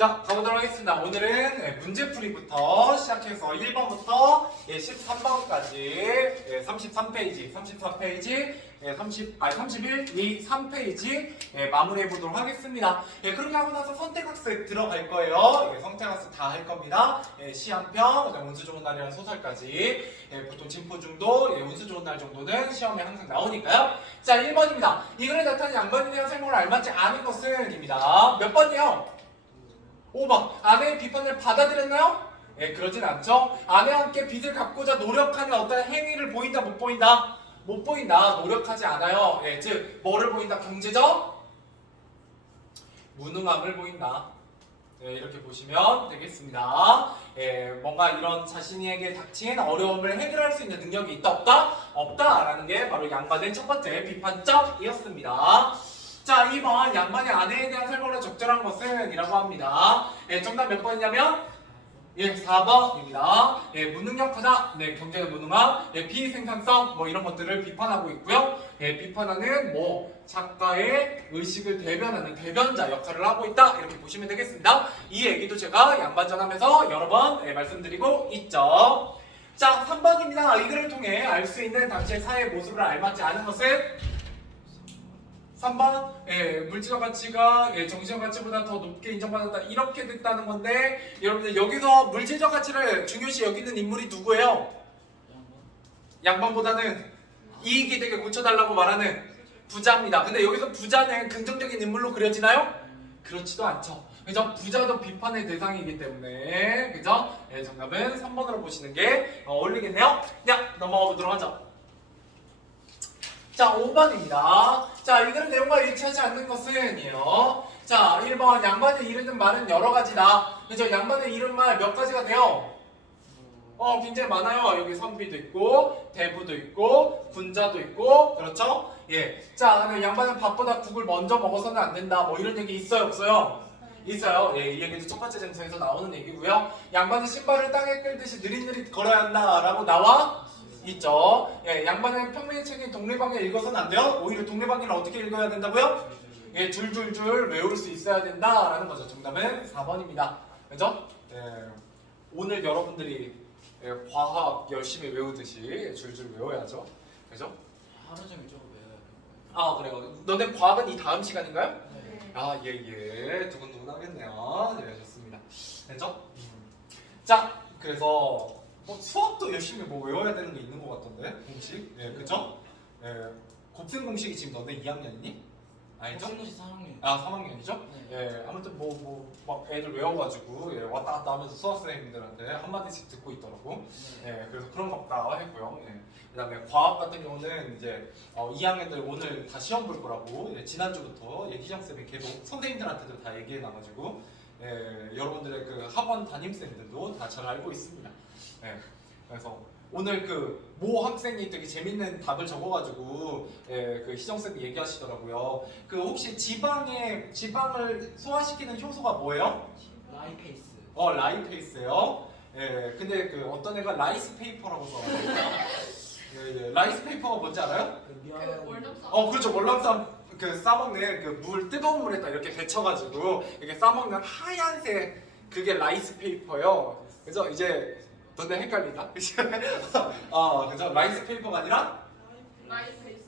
자, 가보도록 하겠습니다. 오늘은 문제풀이부터 시작해서 1번부터 13번까지 33페이지, 34페이지, 31, 2, 3페이지 마무리해보도록 하겠습니다. 그렇게 하고 나서 선택학습 들어갈 거예요. 선택학습 다 할 겁니다. 시 한 편, 운수 좋은 날이라는 소설까지 보통 진포중도, 운수 좋은 날 정도는 시험에 항상 나오니까요. 자, 1번입니다. 이 글에 나타난 양반에 대한 설명을 알맞지 않은 것은 입니다. 몇 번이요? 5번. 아내의 비판을 받아들였나요? 그러진 않죠. 아내와 함께 빚을 갚고자 노력하는 어떤 행위를 보인다, 못 보인다? 못 보인다. 노력하지 않아요. 즉, 뭐를 보인다? 경제적 무능함을 보인다. 이렇게 보시면 되겠습니다. 뭔가 이런 자신에게 닥친 어려움을 해결할 수 있는 능력이 있다, 없다? 없다라는 게 바로 양반의 첫 번째 비판점이었습니다. 자, 2번 양반의 아내에 대한 설명으로 적절한 것은 이라고 합니다. 정답 몇 번이냐면 4번입니다. 무능력하다, 경제적 무능함, 비생산성 뭐 이런 것들을 비판하고 있고요. 비판하는 작가의 의식을 대변하는 대변자 역할을 하고 있다, 이렇게 보시면 되겠습니다. 이 얘기도 제가 양반전하면서 여러 번 말씀드리고 있죠. 자, 3번입니다. 이 글을 통해 알 수 있는 당시의 사회 모습을 알맞지 않은 것은 3번, 물질적 가치가 정신적 가치보다 더 높게 인정받았다, 이렇게 됐다는 건데, 여러분들 여기서 물질적 가치를 중요시 여기는 인물이 누구예요? 양반보다는 이익이 되게 고쳐달라고 말하는 부자입니다. 근데 여기서 부자는 긍정적인 인물로 그려지나요? 그렇지도 않죠. 그죠? 부자도 비판의 대상이기 때문에, 그죠? 정답은 3번으로 보시는 게 어울리겠네요. 자, 넘어가 보도록 하죠. 자, 5번입니다. 자, 이 글의 내용과 일치하지 않는 것은이요. 자, 1번 양반의 이르는 말은 여러 가지다. 그죠? 양반의 이른 말 몇 가지가 돼요? 굉장히 많아요. 여기 선비도 있고, 대부도 있고, 군자도 있고, 그렇죠? 자, 양반은 밥보다 국을 먼저 먹어서는 안 된다. 뭐 이런 얘기 있어요, 없어요? 있어요. 이 얘기도 첫 번째 정서에서 나오는 얘기고요. 양반은 신발을 땅에 끌듯이 느릿느릿 걸어야 한다라고 나와 있죠. 양반은 평민의 책인 동네방에 읽어서는 안 돼요. 오히려 동네방에는 어떻게 읽어야 된다고요? 줄줄줄 외울 수 있어야 된다라는 거죠. 정답은 4번입니다. 그죠? 오늘 여러분들이 과학 열심히 외우듯이 줄줄 외워야죠. 그죠? 하루 종일 좀 외워야 되는 아, 그래요. 너네 과학은 이 다음 시간인가요? 거예요. 아, 두근두근 하겠네요. 좋습니다. 됐죠? 자, 그래서 수학도 열심히 외워야 되는 게 있는 것 같던데, 공식. 그죠? 곱셈 공식이 지금 너네 2학년이니? 아니죠? 신고시 4학년. 아, 3학년이죠? 네. 아무튼 막 애들 외워가지고 왔다 갔다 하면서 수학 선생님들한테 한마디씩 듣고 있더라고. 그래서 그런 거 없다 했고요. 그다음에 과학 같은 경우는 이제 2학년들 오늘 다 시험 볼 거라고 지난주부터 희정쌤이 계속 선생님들한테도 다 얘기해 놔가지고 여러분들의 그 학원 담임쌤들도 다 잘 알고 있습니다. 그래서 오늘 그 모 학생이 되게 재밌는 답을 적어가지고 그 희정쌤이 얘기하시더라고요. 그 혹시 지방을 소화시키는 효소가 뭐예요? 라이페이스. 라이페이스예요. 근데 그 어떤 애가 라이스 페이퍼라고 써가지고 라이스 페이퍼가 뭔지 알아요? 그 월남쌈. 그렇죠. 월남쌈 그 싸먹는 그 뜨거운 물에다 이렇게 데쳐가지고 이렇게 싸먹는 하얀색 그게 라이스 페이퍼요. 그죠? 이제 너네 헷갈리나? 그죠? 라이스 페이퍼가 아니라 라이페이스.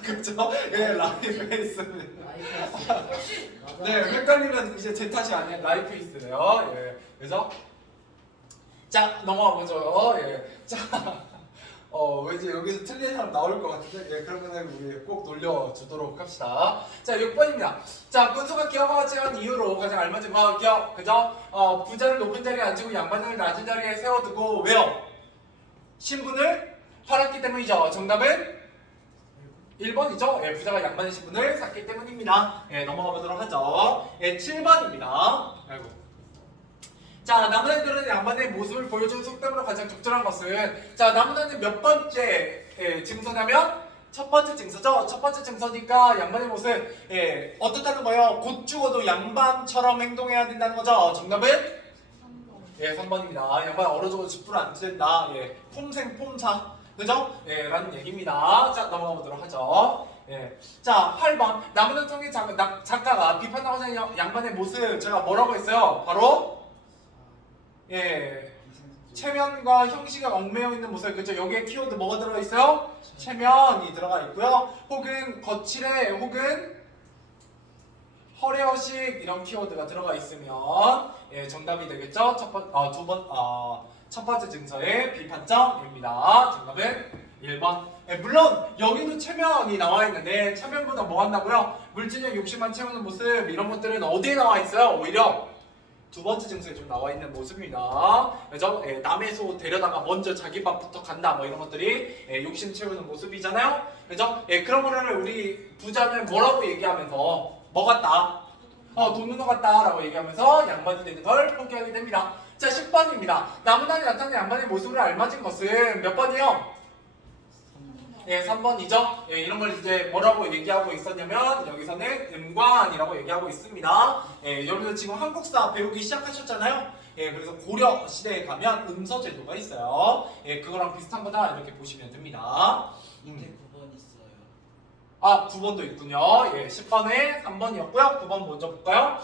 그죠? 라이페이스. 라이페이스. 헷갈리면 이제 제 탓이 아니에요. 라이페이스래요. 그죠? 자, 넘어가 보죠. 자. 왠지 여기서 틀린 사람 나올 것 같은데, 그러면은 우리 꼭 놀려주도록 합시다. 자, 6번입니다. 자, 군수가 기업과 같이 한 이유로 가장 알맞은 기업, 그죠? 부자를 높은 자리에 앉히고 양반을 낮은 자리에 세워두고, 왜요? 신분을 팔았기 때문이죠. 정답은 1번이죠. 부자가 양반의 신분을 샀기 때문입니다. 넘어가 보도록 하죠. 7번입니다. 자, 나무단들은 양반의 모습을 보여준 속담으로 가장 적절한 것은, 자, 나무단은 몇 번째 증서냐면 첫 번째 증서죠. 첫 번째 증서니까 양반의 모습 어떻다는 거예요? 곧 죽어도 양반처럼 행동해야 된다는 거죠. 정답은 3번입니다. 양반 얼어 죽어도 죽불 안 된다. 폼생 폼사, 그죠? 라는 얘기입니다. 자, 넘어가 보도록 하죠. 예. 자, 8번. 나무는 통의 작가가 비판하고자 하는 양반의 모습 제가 뭐라고 했어요? 바로 예. 체면과 형식에 얽매여 있는 모습. 그죠? 여기에 키워드 뭐가 들어가 있어요? 체면이 들어가 있고요. 혹은 거칠해, 혹은 허례허식 이런 키워드가 들어가 있으면 예, 정답이 되겠죠? 첫 번째 증서의 비판점입니다. 정답은 1번. 예, 물론 여기도 체면이 나와 있는데 체면보다 뭐 한다고요? 물질적 욕심만 채우는 모습 이런 것들은 어디에 나와 있어요? 오히려 두 번째 증서에 좀 나와 있는 모습입니다. 그죠? 예, 남의 소 데려다가 먼저 자기 밥부터 간다 뭐 이런 것들이 예, 욕심 채우는 모습이잖아요. 그죠? 예, 그런 거를 우리 부자는 뭐라고 얘기하면서 뭐 같다? 돈 누는 것 같다 라고 얘기하면서 양반이 되는 걸 포기하게 됩니다. 자, 10번입니다. 나무단이 나타낸 양반의 모습을 알맞은 것은 몇 번이요? 예, 3번이죠. 예, 이런 걸 이제 뭐라고 얘기하고 있었냐면 여기서는 음관이라고 얘기하고 있습니다. 예, 여러분들 지금 한국사 배우기 시작하셨잖아요. 예, 그래서 고려 시대에 가면 음서 제도가 있어요. 예, 그거랑 비슷한 거다 이렇게 보시면 됩니다. 밑에 9번 있어요. 아, 9번도 있군요. 예, 10번에 3번이었고요. 9번 먼저 볼까요?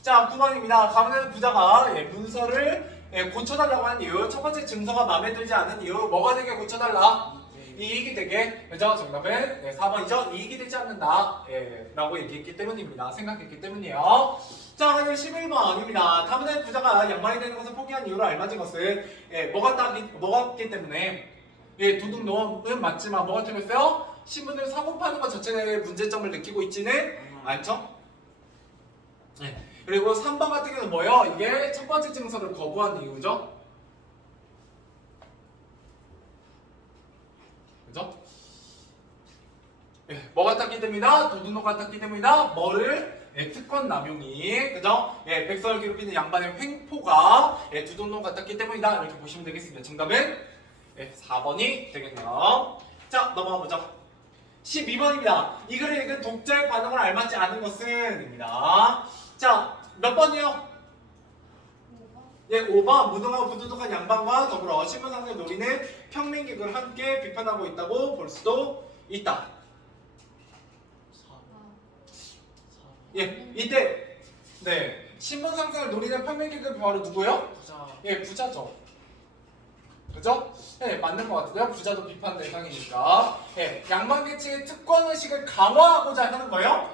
자, 9번입니다. 가문의 부자가 예, 문서를 예, 고쳐달라고 한 이유. 첫 번째 증서가 마음에 들지 않은 이유. 뭐가 되게 고쳐달라? 이익이 되게. 그죠? 정답은 예, 4번이죠. 이익이 되지 않는다. 예, 라고 얘기했기 때문입니다. 생각했기 때문이에요. 자, 그럼 11번입니다. 가문의 부자가 양반이 되는 것을 포기한 이유로 알맞은 것은 예, 뭐가 있기 때문에 예, 도둑놈은 맞지만 뭐가 틀렸어요? 신문을 사고 파는 것 자체의 문제점을 느끼고 있지는 않죠? 네. 그리고 3번 같은 경우는 뭐예요? 이게 첫 번째 증서를 거부한 이유죠? 그죠? 예, 뭐 같았기 때문이다? 도둑놈 같았기 때문이다? 뭐를? 예, 특권 남용이, 그죠? 예, 백성을 괴롭히는 양반의 횡포가 예, 도둑놈 같았기 때문이다. 이렇게 보시면 되겠습니다. 정답은 예, 4번이 되겠네요. 자, 넘어가 보죠. 12번입니다. 이 글을 읽은 독자의 반응을 알맞지 않은 것은? 입니다. 자, 몇 번이요? 5번. 무능하고 부도덕한 양반과 더불어 신분상의 노리는 평민객을 함께 비판하고 있다고 볼 수도 있다. 4번. 예, 이때 네, 신분상승을 노리는 평민객은 바로 누구요? 부자. 예, 부자죠. 그죠? 네, 맞는 것 같은데요. 부자도 비판 대상이니까. 예, 양반계층의 특권의식을 강화하고자 하는 거예요?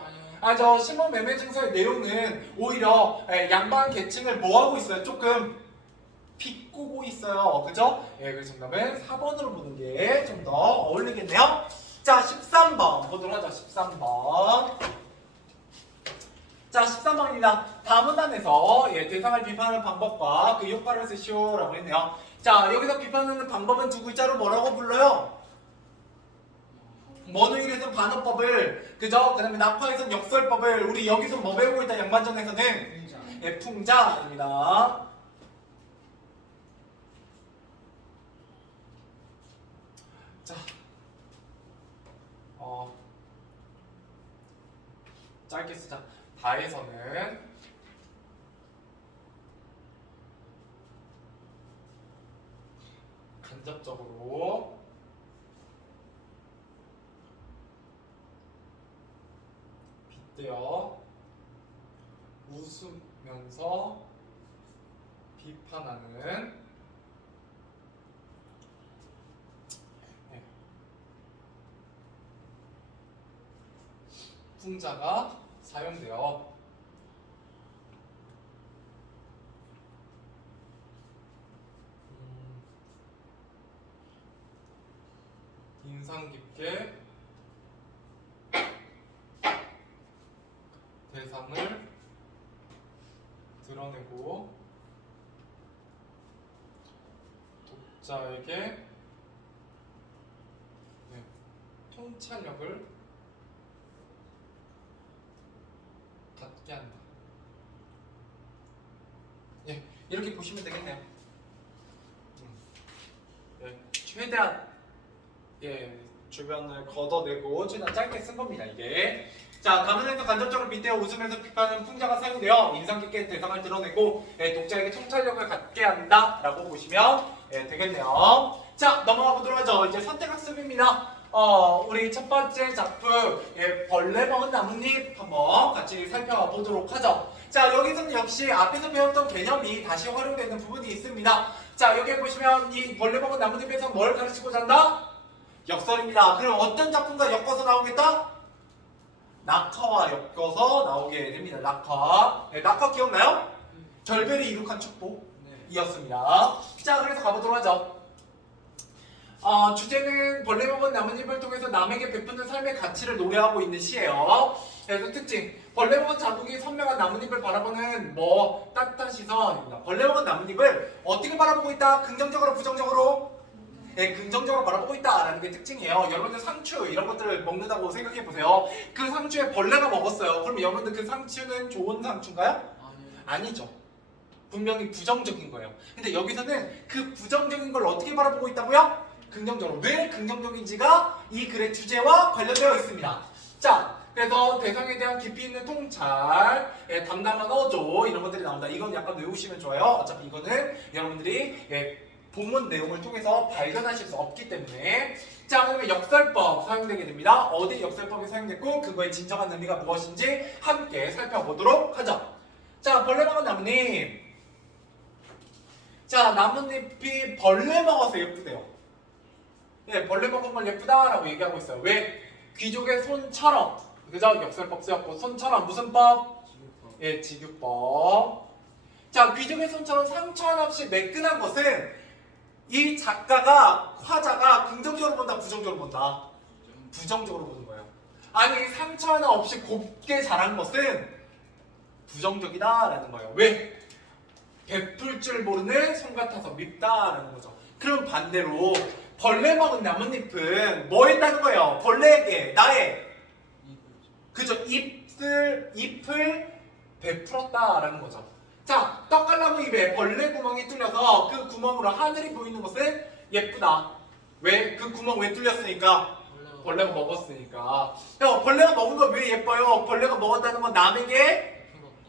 저 신문 매매 증서의 내용은 오히려 예, 양반 계층을 뭐 하고 있어요? 조금 비꼬고 있어요. 그죠? 예, 그래서 정답은 4번으로 보는 게 좀 더 어울리겠네요. 자, 13번 보도록 하죠. 13번. 자, 13번입니다. 다문단에서 예, 대상을 비판하는 방법과 그 효과를 쓰시오라고 했네요. 자, 여기서 비판하는 방법은 두 글자로 뭐라고 불러요? 머누일에서 반어법을, 그죠? 그 다음에 낙화에서 역설법을, 우리 여기서 뭐 배우고 있다? 양반전에서는 풍자. 예, 풍자입니다. 자, 짧게 쓰자. 다에서는 간접적으로 빗대어 웃으면서 비판하는 풍자가 사용되어 인상 깊게 대상을 드러내고 독자에게 통찰력을 갖게 한다. 예, 이렇게 보시면 되겠네요. 예, 최대한 주변을 걷어내고 최대한 짧게 쓴 겁니다. 이게. 자, 가문에서 간접적으로 빗대어 웃으면서 비판하는 풍자가 사용되어 인상 깊게 대상을 드러내고 독자에게 통찰력을 갖게 한다라고 보시면 되겠네요. 자, 넘어가 보도록 하죠. 이제 선택학습입니다. 우리 첫 번째 작품 벌레 먹은 나뭇잎 한번 같이 살펴보도록 하죠. 자, 여기서는 역시 앞에서 배웠던 개념이 다시 활용되는 부분이 있습니다. 자, 여기 보시면 이 벌레 먹은 나뭇잎에서 뭘 가르치고자 한다? 역설입니다. 그럼 어떤 작품과 엮어서 나오겠다? 낙화와 엮어서 나오게 됩니다. 낙화. 네, 낙화 기억나요? 절별이 이룩한 축복이었습니다. 자, 그래서 가보도록 하죠. 주제는 벌레 먹은 나뭇잎을 통해서 남에게 베푸는 삶의 가치를 노래하고 있는 시예요. 그래서 특징, 벌레 먹은 자국이 선명한 나뭇잎을 바라보는 따뜻한 시선입니다. 벌레 먹은 나뭇잎을 어떻게 바라보고 있다? 긍정적으로, 부정적으로? 네, 긍정적으로 바라보고 있다라는 게 특징이에요. 여러분들 상추 이런 것들을 먹는다고 생각해 보세요. 그 상추에 벌레가 먹었어요. 그럼 여러분들 그 상추는 좋은 상추인가요? 아니죠. 분명히 부정적인 거예요. 근데 여기서는 그 부정적인 걸 어떻게 바라보고 있다고요? 긍정적으로. 왜 긍정적인지가 이 글의 주제와 관련되어 있습니다. 자, 그래서 대상에 대한 깊이 있는 통찰, 담담한 어조 이런 것들이 나온다. 이건 약간 외우시면 좋아요. 어차피 이거는 여러분들이 본문 내용을 통해서 발견하실 수 없기 때문에. 자, 그러면 역설법 사용되게 됩니다. 어디 역설법이 사용됐고 그거의 진정한 의미가 무엇인지 함께 살펴보도록 하죠. 자, 벌레 먹은 나뭇잎. 자, 나뭇잎이 벌레 먹어서 예쁘대요. 네, 벌레 먹은 걸 예쁘다라고 얘기하고 있어요. 왜? 귀족의 손처럼. 그죠? 역설법 쓰였고 손처럼 무슨 법? 지구법. 예, 직유법. 자, 귀족의 손처럼 상처 하나 없이 매끈한 것은 이 작가가, 화자가 긍정적으로 본다, 부정적으로 본다? 부정적으로 보는 거예요. 아니, 상처 하나 없이 곱게 자란 것은 부정적이다라는 거예요. 왜? 베풀 줄 모르는 손 같아서 밉다라는 거죠. 그럼 반대로 벌레 먹은 나뭇잎은 뭐 했다는 거예요? 벌레에게 나의 그죠? 잎을 베풀었다라는 거죠. 자, 떡갈나무 잎에 벌레 구멍이 뚫려서 그 구멍으로 하늘이 보이는 것은 예쁘다. 왜? 그 구멍 왜 뚫렸으니까? 벌레가 먹었으니까. 벌레가 먹은 거 왜 예뻐요? 벌레가 먹었다는 건 남에게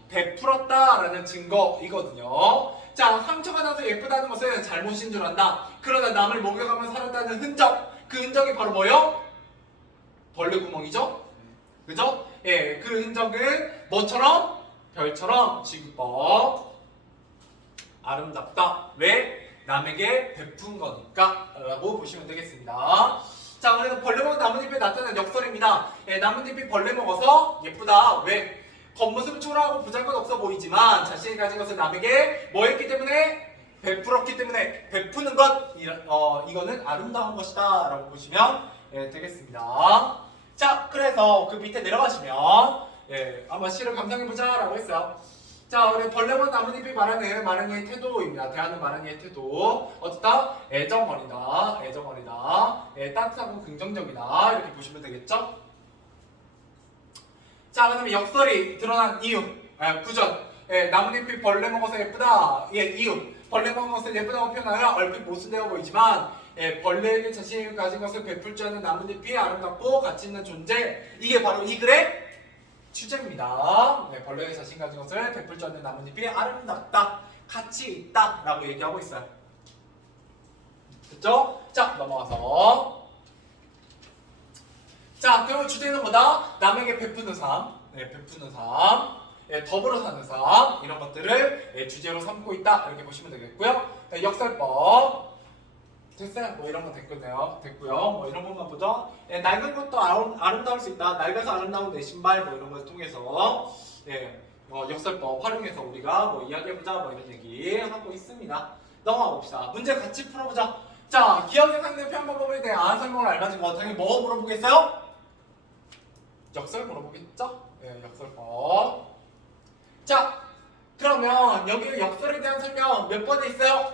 베풀었다라는 증거이거든요. 자, 상처가 나서 예쁘다는 것은 잘못인 줄 안다. 그러나 남을 먹여가며 살았다는 흔적. 그 흔적이 바로 뭐요? 벌레 구멍이죠? 그죠? 예, 그 흔적은 뭐처럼? 별처럼 지구법. 아름답다. 왜? 남에게 베푼 거니까 라고 보시면 되겠습니다. 자, 그래서 벌레 먹은 나뭇잎에 나타난 역설입니다. 예, 나뭇잎이 벌레 먹어서 예쁘다. 왜? 겉모습은 초라하고 보잘것없어 보이지만 자신이 가진 것을 남에게 뭐 했기 때문에? 베풀었기 때문에 베푸는 것 이거는 아름다운 것이다 라고 보시면 되겠습니다. 자, 그래서 그 밑에 내려가시면 한번 시를 감상해보자 라고 했어요. 자, 우리 벌레 먹은 나뭇잎이 말하는 마랑이의 태도입니다. 대하는 마랑이의 태도. 어떻다? 애정어리다. 애정어리다. 따뜻하고 긍정적이다. 이렇게 보시면 되겠죠? 자, 그 다음에 역설이 드러난 이유. 구전. 나뭇잎이 벌레 먹어서 예쁘다. 이유. 벌레 먹은 것을 예쁘다고 표현하여 얼핏 모순되어 보이지만 벌레에게 자신이 가진 것을 베풀 줄 아는 나뭇잎이 아름답고 가치 있는 존재. 이게 바로 이 글의 주제입니다. 벌레에게 자신 가진 것을 베풀 줄 아는 나뭇잎이 아름답다, 가치 있다 라고 얘기하고 있어요. 됐죠? 자, 넘어가서 자, 그럼 주제는 뭐다? 남에게 베푸는 삶, 베푸는 삶, 더불어 사는 삶 이런 것들을 주제로 삼고 있다 이렇게 보시면 되겠고요. 역설법 됐어요. 뭐 이런 거 됐고요. 뭐 이런 것만 보죠. 낡은 것도 아름다울 수 있다. 낡아서 아름다운 내 신발 뭐 이런 걸 통해서 역설법 활용해서 우리가 뭐 이야기해보자 뭐 이런 얘기 하고 있습니다. 넘어가 봅시다. 문제 같이 풀어보자. 자, 기억에 상대 표현 방법에 대한 설명을 알맞은 당연히 뭐 물어보겠어요? 역설 물어보겠죠? 역설법. 자, 그러면 여기 역설에 대한 설명 몇 번에 있어요?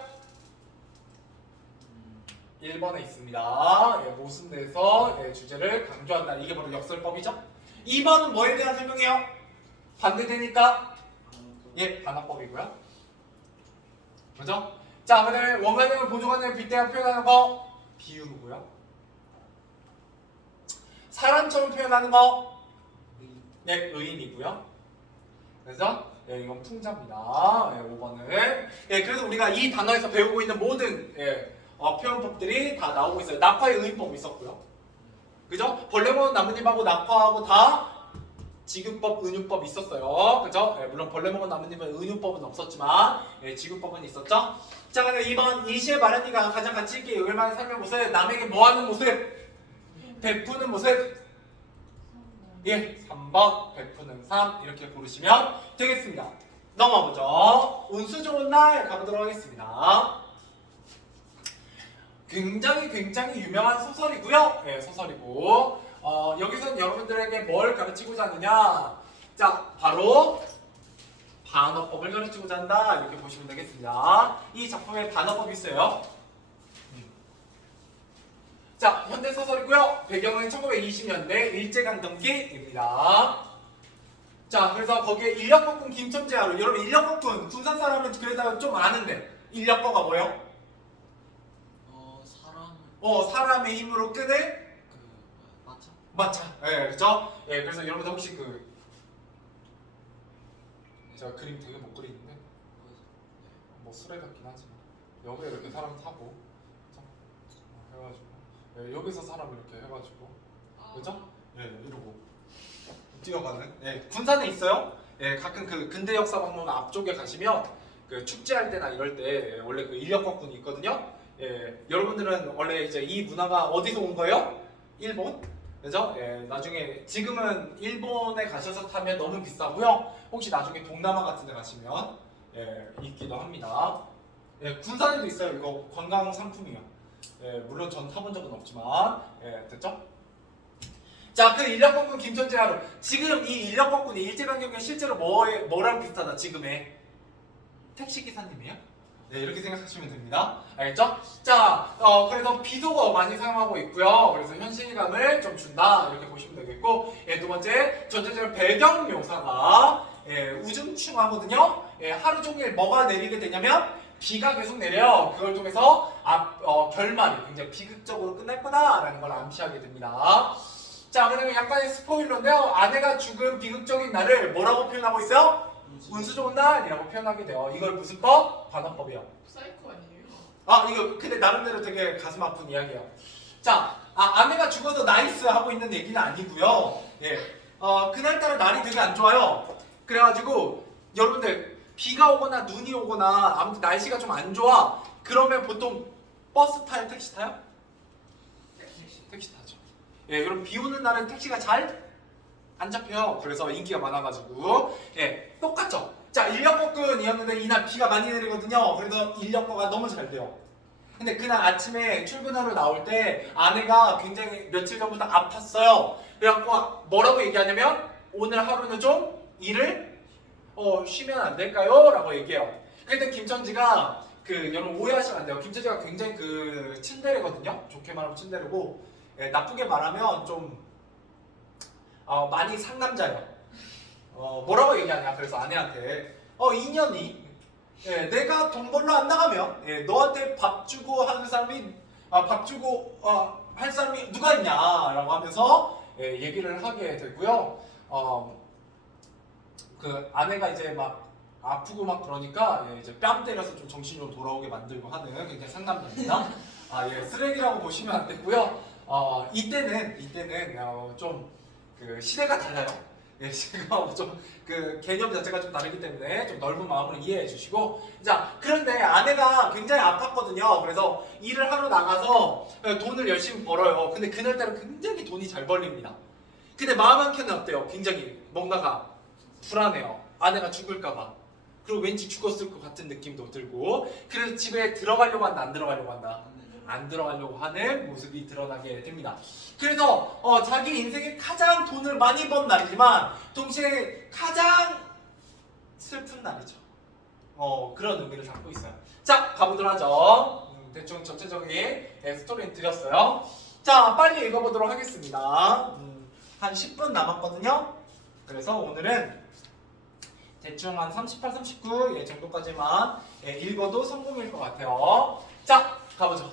1번에 있습니다. 모순돼서 주제를 강조한다. 이게 바로 역설법이죠. 2번은 뭐에 대한 설명이에요? 반대되니까 반화법이고요. 그죠? 자, 그 다음에 원가능을 보조가능을 빗대어 표현하는 거 비유로고요. 사람처럼 표현하는 거 의인이고요. 그래서 이건 풍자입니다. 5번은 그래서 우리가 이 단어에서 배우고 있는 모든 표현법들이 다 나오고 있어요. 낙화의 의인법 있었고요. 그죠? 벌레 먹은 나뭇잎하고 낙화하고 다 지구법, 은유법 있었어요. 그죠? 예, 물론 벌레 먹은 나뭇잎은 은유법은 없었지만 예, 지구법은 있었죠. 자, 그럼 2번 이시의 마련이가 가장 가치 있게 여길 만한 삶의 모습, 남에게 뭐하는 모습? 베푸는 모습. 예, 3번 베푸는 삶 이렇게 고르시면 되겠습니다. 넘어가보죠. 운수 좋은 날 가보도록 하겠습니다. 굉장히 유명한 소설이고요. 예, 소설이고 여기서는 여러분들에게 뭘 가르치고자 하느냐? 자, 바로 반어법을 가르치고자 한다 이렇게 보시면 되겠습니다. 이 작품에 반어법이 있어요. 자, 현대 소설이고요. 배경은 1920년대 일제강점기입니다. 자, 그래서 거기에 인력거꾼 김천재하로, 여러분 인력거꾼 군산 사람은 그래도 좀 아는데 인력거가 뭐예요? 사람의 힘으로 끈을 맞죠? 맞자. 예, 그렇죠? 예, 그래서 여러분들 혹시 제가 그림 되게 못 그리는데 뭐 수레 같긴 하지만 여기에 이렇게 사람 타고 그죠? 해가지고 예, 여기서 사람 이렇게 해가지고 그죠? 예, 이러고 뛰어가는 예, 군산에 있어요. 예, 가끔 그 근대 역사 박물관 앞쪽에 가시면 그 축제할 때나 이럴 때 예, 원래 그 인력거꾼이 있거든요. 예, 여러분들은 원래 이제 이 문화가 어디서 온 거예요? 일본? 그죠? 예, 나중에 지금은 일본에 가셔서 타면 너무 비싸고요. 혹시 나중에 동남아 같은 데 가시면 예, 있기도 합니다. 예, 군산에도 있어요. 이거 관광 상품이에요. 예, 물론 전 타본 적은 없지만 예, 됐죠? 자, 그 인력거꾼 김천재하로 지금 이 인력거꾼이 일제강점기 실제로 뭐랑 비슷하다? 지금의 택시기사님이에요? 네, 이렇게 생각하시면 됩니다. 알겠죠? 자, 그래서 비속어 많이 사용하고 있고요. 그래서 현실감을 좀 준다 이렇게 보시면 되겠고, 예, 두 번째 전체적인 배경 묘사가 예, 우중충하거든요. 예, 하루 종일 뭐가 내리게 되냐면 비가 계속 내려요. 그걸 통해서 결말이 굉장히 비극적으로 끝날 거다라는 걸 암시하게 됩니다. 자, 그다음에 약간의 스포일러인데요. 아내가 죽은 비극적인 날을 뭐라고 표현하고 있어요? 운수 좋은 날이라고 표현하게 돼요. 이걸 무슨 법? 반어법이요. 사이코 아니에요? 아, 이거 근데 나름대로 되게 가슴 아픈 이야기예요. 자, 아내가 죽어서 나이스 하고 있는 얘기는 아니고요. 예, 그날따라 날이 되게 안 좋아요. 그래가지고 여러분들 비가 오거나 눈이 오거나 아무튼 날씨가 좀 안 좋아. 그러면 보통 버스 타요, 택시 타요? 택시 타죠. 예, 그럼 비 오는 날은 택시가 잘 안 잡혀요. 그래서 인기가 많아가지고 예, 똑같죠. 자, 인력거꾼이었는데 이날 비가 많이 내리거든요. 그래서 인력거가 너무 잘 돼요. 근데 그날 아침에 출근하러 나올 때 아내가 굉장히 며칠 전부터 아팠어요. 그래갖고 뭐라고 얘기하냐면 오늘 하루는 좀 일을 쉬면 안 될까요? 라고 얘기해요. 그때 김천지가 여러분 오해하시면 안 돼요. 김천지가 굉장히 츤데레거든요. 좋게 말하면 츤데레고 예, 나쁘게 말하면 좀 많이 상남자예요. 뭐라고 얘기하냐? 그래서 아내한테 인연이 예, 내가 돈 벌러 안 나가면 예, 너한테 밥 주고 하는 사람이 밥 주고 할 사람이 누가 있냐라고 하면서 예, 얘기를 하게 되고요. 그 아내가 이제 막 아프고 막 그러니까 예, 이제 뺨 때려서 좀 정신이 좀 돌아오게 만들고 하는 굉장히 상남자입니다. 예, 쓰레기라고 보시면 안 되고요. 이때는 좀 시대가 달라요. 예, 제가 좀 개념 자체가 좀 다르기 때문에 좀 넓은 마음으로 이해해 주시고. 자, 그런데 아내가 굉장히 아팠거든요. 그래서 일을 하러 나가서 돈을 열심히 벌어요. 근데 그날따라 굉장히 돈이 잘 벌립니다. 근데 마음 한켠에 어때요? 굉장히 뭔가가 불안해요. 아내가 죽을까봐. 그리고 왠지 죽었을 것 같은 느낌도 들고. 그래서 집에 들어가려고 한다, 안 들어가려고 한다? 안 들어가려고 하는 모습이 드러나게 됩니다. 그래서 자기 인생에 가장 돈을 많이 번 날이지만 동시에 가장 슬픈 날이죠. 그런 의미를 담고 있어요. 자, 가보도록 하죠. 대충 전체적인 스토리는 드렸어요. 자, 빨리 읽어보도록 하겠습니다. 한 10분 남았거든요. 그래서 오늘은 대충 한 38, 39 정도까지만 읽어도 성공일 것 같아요. 자, 가보죠.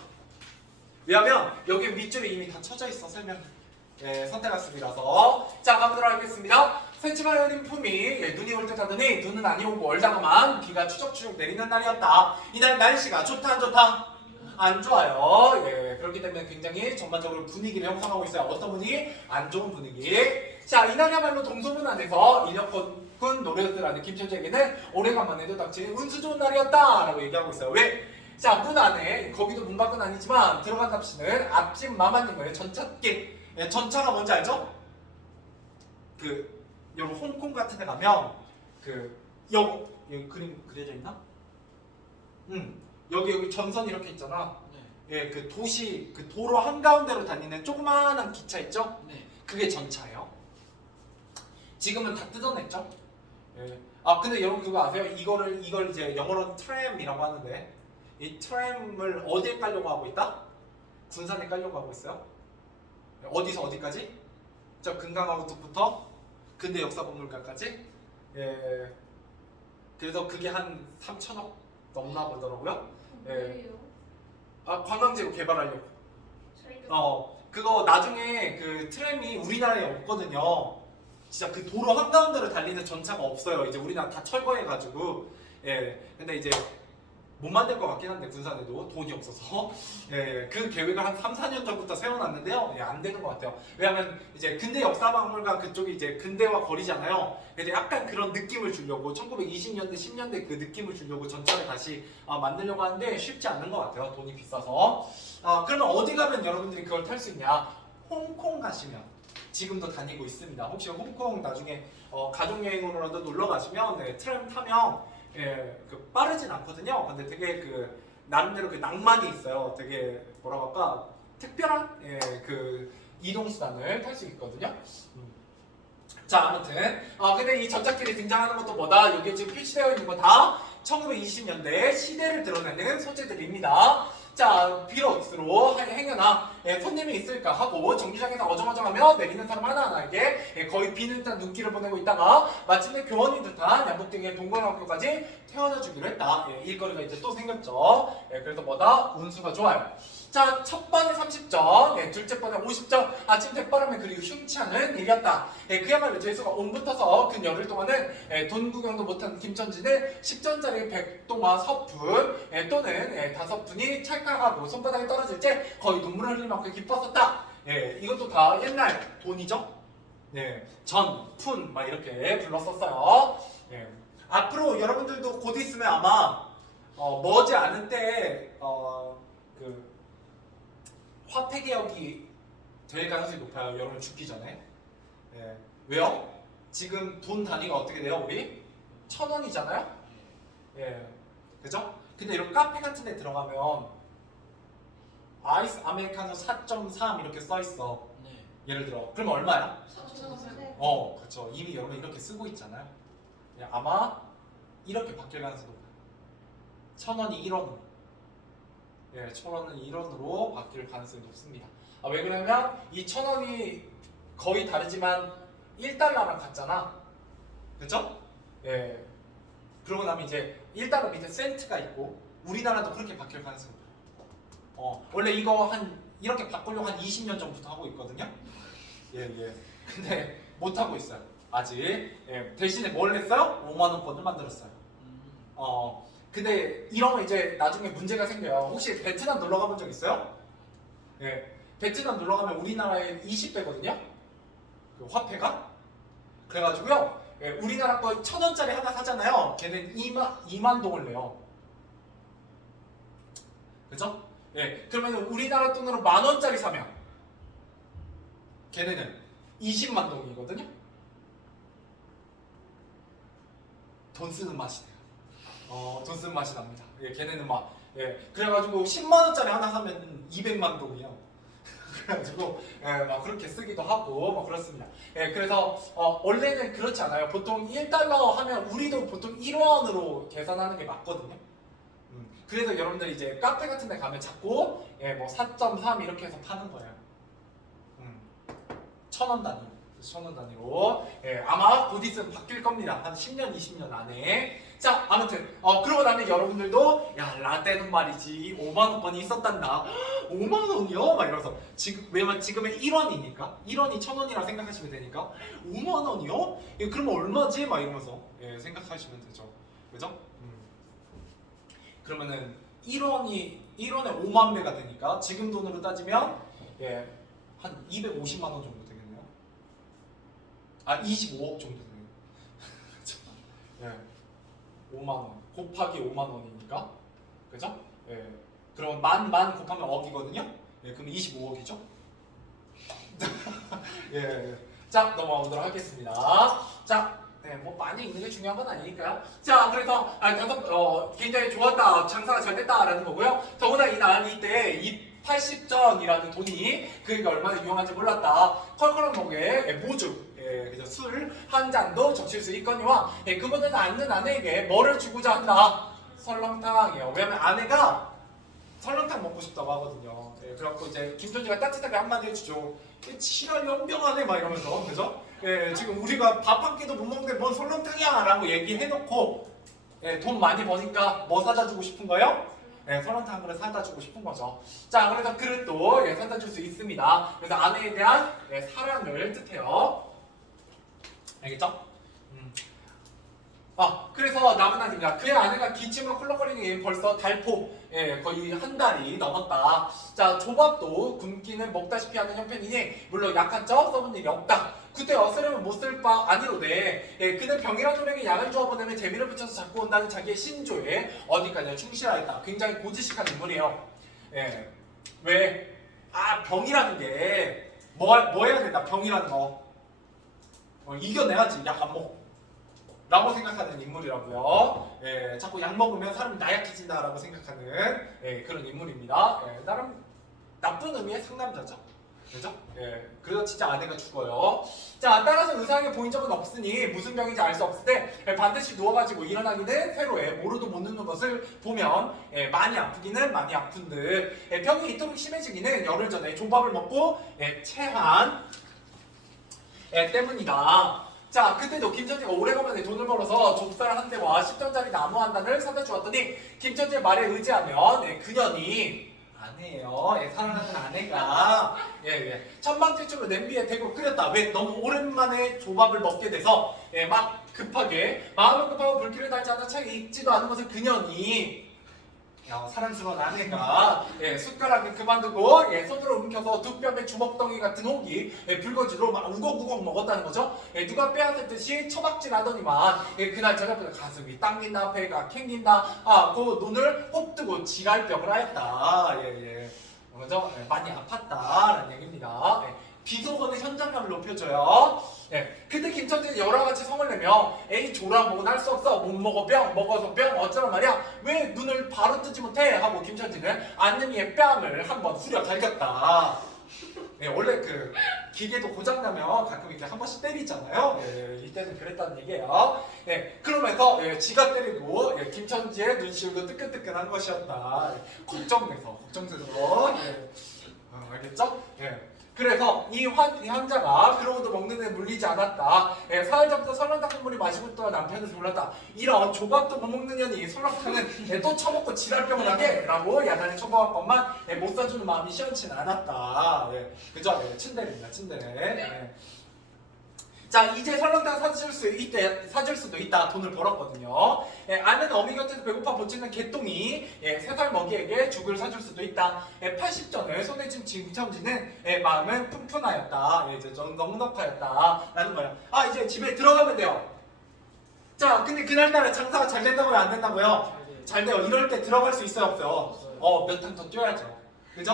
왜냐면 여기 밑줄이 이미 다 쳐져 있어. 설명 선택할 수비라서. 자, 가보도록 하겠습니다. 새치가 여린 품이 눈이 올 듯 하더니 눈은 아니 오고 얼다가만 비가 추적추적 내리는 날이었다. 이날 날씨가 좋다 안 좋다? 안 좋아요. 예, 그렇기 때문에 굉장히 전반적으로 분위기를 형성하고 있어요. 어떤 분위기? 안 좋은 분위기. 자, 이날이야말로 동소문 안에서 인력군 노래들하는 김천재에게는 오래간만에도 닥친 운수 좋은 날이었다라고 얘기하고 있어요. 왜? 자, 문 안에 거기도 문 밖은 아니지만 들어간 답시는 앞집 마마님의 전차길. 예, 전차가 뭔지 알죠? 그 여기 홍콩 같은 데 가면 그 여기 그림 그려져 있나? 여기 전선 이렇게 있잖아. 네. 예, 그 도시 그 도로 한가운데로 다니는 조그마한 기차 있죠? 네. 그게 전차예요. 지금은 다 뜯어냈죠? 예. 아 근데 여러분 그거 아세요? 이걸 이제 영어로 트램이라고 하는데 이 트램을 어디에 깔려고 하고 있다? 군산에 깔려고 하고 있어요. 어디서 어디까지? 저 금강아우뚝부터 근대 역사박물관까지. 예. 그래서 그게 한 3천억 넘나 보더라고요. 뭐예요? 아 관광지로 개발하려고. 저희도 그거 나중에 그 트램이 우리나라에 없거든요. 진짜 그 도로 한가운데로 달리는 전차가 없어요. 이제 우리나라 다 철거해가지고. 예. 근데 이제 못 만들 것 같긴 한데 군산에도 돈이 없어서 예, 그 계획을 한 3, 4년 전부터 세워놨는데요. 예, 안 되는 것 같아요. 왜냐하면 이제 근대 역사박물관 그쪽이 이제 근대와 거리잖아요. 그래서 약간 그런 느낌을 주려고 1920년대, 10년대 그 느낌을 주려고 전차를 다시 만들려고 하는데 쉽지 않은 것 같아요. 돈이 비싸서. 그러면 어디 가면 여러분들이 그걸 탈 수 있냐? 홍콩 가시면 지금도 다니고 있습니다. 혹시 홍콩 나중에 가족여행으로라도 놀러 가시면 네, 트램 타면 예, 그 빠르진 않거든요. 근데 되게 그 나름대로 그 낭만이 있어요. 되게 뭐라고 할까 특별한 예, 그 이동 수단을 탈 수 있거든요. 자 아무튼 근데 이 전차길이 등장하는 것도 뭐다? 여기에 지금 표시되어 있는 거 다 1920년대 시대를 드러내는 소재들입니다. 자 비로스로 행여나 손님이 있을까 하고 정류장에서 어정어정하며 내리는 사람 하나하나에게 거의 비는 듯한 눈길을 보내고 있다가 마침내 교원인 듯한 양복등의 동거학교까지 태워다주기로 했다. 일거리가 이제 또 생겼죠. 그래서 뭐다? 운수가 좋아요. 자, 첫 번에 30점, 둘째 번에 50점, 아침 대바람에 그리고 흉치 않은 일이었다. 그야말로 재수가 온붙어서 근 열흘 동안은 돈 구경도 못한 김천지는 10전짜리 백동화 서푼 또는 5푼이 찰칵하고 손바닥에 떨어질 때 거의 눈물을 흘릴 만큼 기뻤었다. 이것도 다 옛날 돈이죠. 전, 푼 막 이렇게 불렀었어요. 앞으로 여러분들도 곧 있으면 아마 머지 않은 때에 그 화폐 개혁이 될 가능성이 높아요. 여러분 죽기 전에. 왜요? 지금 돈 단위가 어떻게 돼요? 우리 1,000원이잖아요. 그죠? 근데 이런 카페 같은 데 들어가면 아이스 아메리카노 4.3 이렇게 써 있어. 네. 예를 들어. 그럼 얼마야? 4,000원. 그렇죠. 이미 여러분 이렇게 쓰고 있잖아요. 아마 이렇게 바뀔 가능성이 높아요. 1,000원이 1원으로. 1,000원은 1원으로 바뀔 가능성이 높습니다. 왜 그러냐면 이 1,000원이 거의 다르지만 1달러랑 같잖아. 그쵸? 그러고 나면 이제 1달러 밑에 센트가 있고 우리나라도 그렇게 바뀔 가능성이 높아요. 원래 이거 이렇게 바꾸려고 한 20년 전부터 하고 있거든요. 근데 못 하고 있어요. 아직. 대신에 뭘 했어요? 5만원권을 만들었어요. 근데 이러면 이제 나중에 문제가 생겨요. 혹시 베트남 놀러 가본 적 있어요? 베트남 놀러 가면 우리나라에 20배거든요. 그 화폐가. 그래가지고요. 우리나라 거 1,000원짜리 하나 사잖아요. 걔는 2만 동을 내요. 그죠? 그러면 우리나라 돈으로 10,000원짜리 사면 걔네는 20만 동이거든요. 돈 쓰는 맛이 돼요. 돈 쓰는 맛이 납니다. 걔네는 막 그래가지고 10만원짜리 하나 사면 200만 동이요. 그래가지고 막 그렇게 쓰기도 하고 막 그렇습니다. 그래서 원래는 그렇지 않아요. 보통 1달러 하면 우리도 보통 1원으로 계산하는 게 맞거든요. 그래서 여러분들 이제 카페 같은 데 가면 자꾸 뭐 4.3 이렇게 해서 파는 거예요. 1,000원 단위. 1,000원 단위로 아마 곧 있으면 바뀔 겁니다. 한 10년, 20년 안에. 자, 아무튼 그러고 나면 여러분들도 야 라떼는 말이지 5만원권이 있었단다. 5만원이요? 막 이러면서 왜냐면 지금은 1원이니까 1원이 1,000원이라 생각하시면 되니까 5만원이요? 그러면 얼마지? 막 이러면서 생각하시면 되죠. 그죠? 그러면은 1원이 1원에 5만 배가 되니까 지금 돈으로 따지면 예, 한 250만 원 정도 되겠네요. 아 25억 정도 되네요. 예, 5만 원 곱하기 5만 원이니까 그죠? 예, 그럼 만 곱하면 억이거든요. 예, 그럼 25억이죠. 예, 자 넘어가보도록 하겠습니다. 자, 네, 뭐 많이 있는 게 중요한 건 아니니까요. 자, 그래서 굉장히 좋았다, 장사가 잘 됐다라는 거고요. 더구나 이날 이때 이 80전이라는 돈이 그게 얼마나 유용한지 몰랐다. 컬컬한 목에 모주, 그죠? 술 한 잔도 적실 수 있거니와 그보다는 앉는 아내에게 뭐를 주고자 한다. 설렁탕이에요. 왜냐면 아내가 설렁탕 먹고 싶다고 하거든요. 그래갖고 이제 김천지가 따뜻하게 한마디 해주죠. 지랄 연병하네 막 이러면서 그죠? 지금 우리가 밥 한 끼도 못 먹는데 뭔 설렁탕이야 라고 얘기해놓고 돈 많이 버니까 뭐 사다 주고 싶은 거예요? 설렁탕 한 그릇 사다 주고 싶은 거죠. 자, 그래서 그릇도 사다 줄 수 있습니다. 그래서 아내에 대한 사랑을 뜻해요. 알겠죠? 그래서 나무나입니다. 그의 아내가 기침으로 쿨럭거리는 게 벌써 달포 거의 한 달이 넘었다. 자, 조밥도 굶기는 먹다시피 하는 형편이니 물론 약한 쪄 써본 일이 없다. 그때 어스름은 못 쓸 바 아니로되 그는 병이란 놈에게 약을 주어보내면 재미를 붙여서 잡고 온다는 자기의 신조에 어디까지나 충실하였다. 굉장히 고지식한 인물이에요. 왜? 병이라는 게 뭐 해야 된다. 병이라는 거 이겨내야지. 약 안 먹어 라고 생각하는 인물이라고요. 자꾸 약 먹으면 사람이 나약해진다라고 생각하는 그런 인물입니다. 나름 나쁜 의미의 상남자죠. 그죠? 그래서 진짜 아내가 죽어요. 자, 따라서 의사에게 보인 적은 없으니 무슨 병인지 알 수 없을 때 반드시 누워가지고 일어나기는 새로에 모르도 못 눕는 것을 보면 많이 아프기는 많이 아픈들 병이 이토록 심해지기는 열흘 전에 조밥을 먹고 체한 때문이다. 자, 그때도 김천지가 오래간만에 돈을 벌어서 좁쌀 한 대와 10전짜리 나무 한 단을 사다 주었더니 김천지의 말에 의지하면 그년이 아내예요. 사랑하는 아내가 천방지축으로 냄비에 대고 끓였다. 왜? 너무 오랜만에 조밥을 먹게 돼서 막 급하게 마음은 급하고 불길을 달지 않아 채 익지도 않은 것을 그년이 사랑스러운 아내가 숟가락을 그만두고 손으로 움켜서 두 뼘의 주먹덩이 같은 혹이 불거지로 막 우걱우걱 먹었다는 거죠. 누가 빼앗았듯이 처박질 하더니만 그날 저녁부터 가슴이 당긴다, 배가 캥긴다, 그 눈을 홉뜨고 지랄병을 하였다. 그죠? 많이 아팠다라는 얘기입니다. 비속어는 현장감을 높여줘요. 그때 김천지는 여러가지 성을 내며 에이 조라 뭐는 할 수 없어 못 먹어 병 먹어서 병 어쩌란 말이야 왜 눈을 바로 뜨지 못해 하고 김천지는 안내미의 뺨을 한번 후려 갈겼다. 원래 그 기계도 고장나면 가끔 이렇게 한 번씩 때리잖아요. 이때는 그랬다는 얘기예요. 그러면서 지가 때리고 김천지의 눈시울도 뜨끈뜨끈한 것이었다. 걱정돼서 알겠죠? 그래서 이 환자가 그러고도 먹는 애 물리지 않았다. 사흘 전부터 설렁탕 국물이 마시고 있던 남편을 졸랐다. 이런 조밥도 못 먹는 년이 설렁탕은 또 처먹고 지랄병을 하게? 라고 야단을 쳐박았건만 못 사주는 마음이 시원치는 않았다. 그죠? 츤데레입니다. 츤데레. 자, 이제 설렁탕 사줄 수도 있다. 돈을 벌었거든요. 아는 어미 곁에서 배고파 보치는 개똥이 3살 먹이에게 죽을 사줄 수도 있다. 80전을 손에 쥔 김천지는 마음은 푼푼하였다. 이제 좀 넉넉하였다. 라는 거예요. 이제 집에 들어가면 돼요. 자, 근데 그날따라 장사가 잘 된다고요? 안 된다고요? 잘 돼요. 이럴 때 들어갈 수 있어요? 없어요? 몇 탕 더 뛰어야죠. 그죠?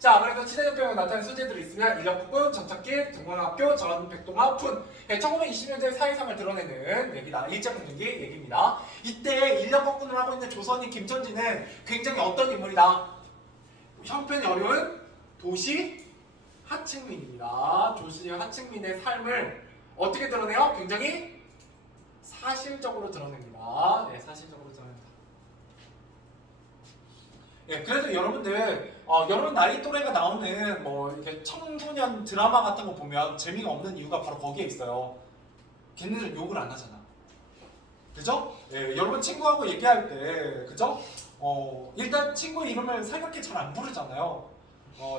자, 그래서 치대전병에 나타난 소재들이 있으면 인력부분, 전착기, 등원학교, 전백동학, 푼 1920년대 사회상을 드러내는 얘기다. 일제강점기 얘기입니다. 이때 인력거꾼을 하고 있는 조선인 김천지는 굉장히 어떤 인물이다? 형편이 어려운 도시 하층민입니다. 도시 하층민의 삶을 어떻게 드러내요? 굉장히 사실적으로 드러냅니다. 사실적으로 드러냅니다. 그래서 여러분들 여러분 나이 또래가 나오는 뭐 이렇게 청소년 드라마 같은 거 보면 재미가 없는 이유가 바로 거기에 있어요. 걔네들 욕을 안 하잖아. 그죠? 여러분 친구하고 얘기할 때 그죠? 일단 친구 이름을 살갑게 잘 안 부르잖아요.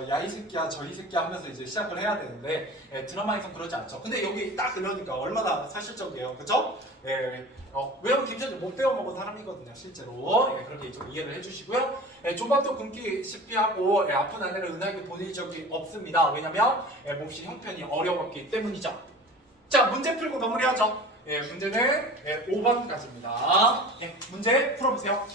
야 이 새끼야 저 이 새끼야 하면서 이제 시작을 해야 되는데 드라마에선 그러지 않죠. 근데 여기 딱 그러니까 얼마나 사실적이에요, 그죠? 왜냐면 김선재 못 배워먹은 사람이거든요, 실제로. 그렇게 좀 이해를 해주시고요. 조밥도 굶기시피 하고 아픈 아내를 은하에게 보낸 적이 없습니다. 왜냐면 몹시 형편이 어려웠기 때문이죠. 자, 문제 풀고 마무리하죠. 문제는 5번까지입니다. 문제 풀어보세요.